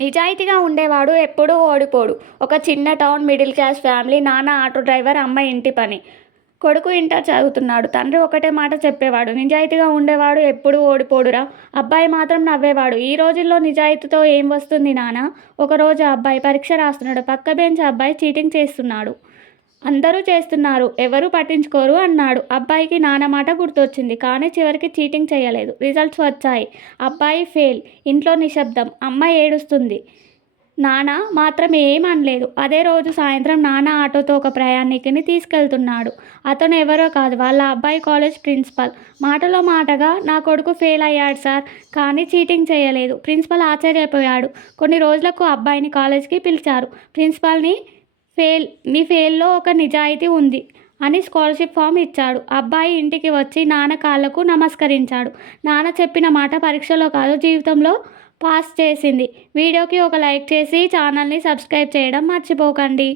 నిజాయితీగా ఉండేవాడు ఎప్పుడూ ఓడిపోడు. ఒక చిన్న టౌన్ మిడిల్ క్లాస్ ఫ్యామిలీ. నాన్న ఆటో డ్రైవర్, అమ్మ ఇంటి పని. కొడుకు ఇంటర్ చదువుతున్నాడు. తండ్రి ఒకటే మాట చెప్పేవాడు, నిజాయితీగా ఉండేవాడు ఎప్పుడూ ఓడిపోడురా. అబ్బాయి మాత్రం నవ్వేవాడు. ఈ రోజుల్లో నిజాయితీతో ఏం వస్తుంది నాన్న? ఒకరోజు అబ్బాయి పరీక్ష రాస్తున్నాడు. పక్క బెంచ్ అబ్బాయి చీటింగ్ చేస్తున్నాడు. అందరూ చేస్తున్నారు, ఎవరూ పట్టించుకోరు అన్నాడు. అబ్బాయికి నాన్న మాట గుర్తొచ్చింది. కానీ చివరికి చీటింగ్ చేయలేదు. రిజల్ట్స్ వచ్చాయి. అబ్బాయి ఫెయిల్. ఇంట్లో నిశ్శబ్దం. అమ్మ ఏడుస్తుంది. నాన్న మాత్రం ఏం అనలేదు. అదే రోజు సాయంత్రం నాన్న ఆటోతో ఒక ప్రయాణికుని తీసుకెళ్తున్నాడు. అతను ఎవరో కాదు, వాళ్ళ అబ్బాయి కాలేజ్ ప్రిన్సిపల్. మాటలో మాటగా, నా కొడుకు ఫెయిల్ అయ్యాడు సార్, కానీ చీటింగ్ చేయలేదు. ప్రిన్సిపల్ ఆశ్చర్యపోయాడు. కొన్ని రోజులకు అబ్బాయిని కాలేజ్కి పిలిచారు. ప్రిన్సిపల్ని నీ ఫెయిల్లో ఒక నిజాయితీ ఉంది అని స్కాలర్షిప్ ఫామ్ ఇచ్చాడు. అబ్బాయి ఇంటికి వచ్చి నాన్న కాళ్ళకు నమస్కరించాడు. నాన్న చెప్పిన మాట పరీక్షలో కాదు, జీవితంలో పాస్ చేసింది. వీడియోకి ఒక లైక్ చేసి ఛానల్ని సబ్స్క్రైబ్ చేయడం మర్చిపోకండి.